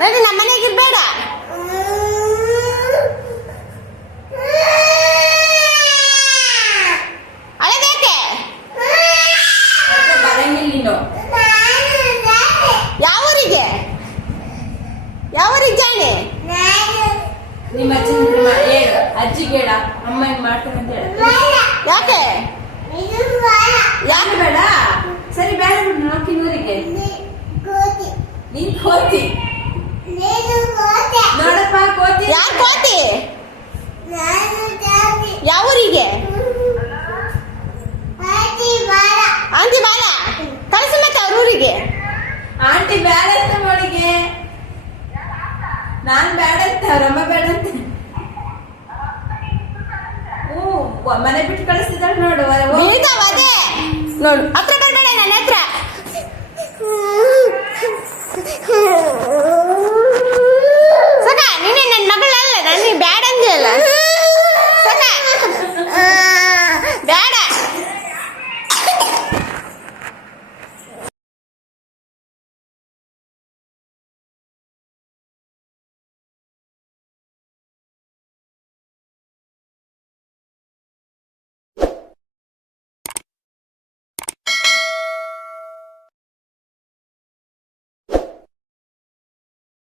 ನಡಿ ನಮ್ಮ ಮನೆಗೆ ಇರ್ಬೇಡ. ಅಳದೇಕೆ ಬರಂಗಿಲ್ಲ ನೀನು. ಯಾವ ಊರಿಗೆ ಜಾಣೆ? ನಿಮ್ಮ ಅಜ್ಜನ ಹೇಳು, ಅಜ್ಜಿಗೆ ಹೇಳ ಅಮ್ಮ ಹಿಂಗ್ ಮಾಡ್ತಾನೆ ಅಂತ ಹೇಳ. ಯಾಕೆ ಯಾಕೆ ಬೇಡ? ಸರಿ ಬೇಡ ಬಿಡು, ನೋಡ್ತೀನಿ ಊರಿಗೆ. ನೀನ್ ಕೋತಿ ನೋಡಪ್ಪ, ಕೋತಿ. ಯಾರು ಕೋತಿ? ಯಾವ ಊರಿಗೆ? ಆಂಟಿ ಬಾಲ ಕಳಿಸಿ ಮತ್ತೆ ಅವ್ರ ಊರಿಗೆ. ಆಂಟಿ ಬೇಡ ಅಂತ ಅವಳಿಗೆ, ನಾನ್ ಬೇಡ ಅಂತ, ಅವ್ರಮ್ಮ ಬೇಡ ಅಂತ. ಮನೆ ಬಿಟ್ಟು ಕಳಿಸ್ತಿದ್ದಾಳೆ ನೋಡು. ನೋಡು ಹತ್ರ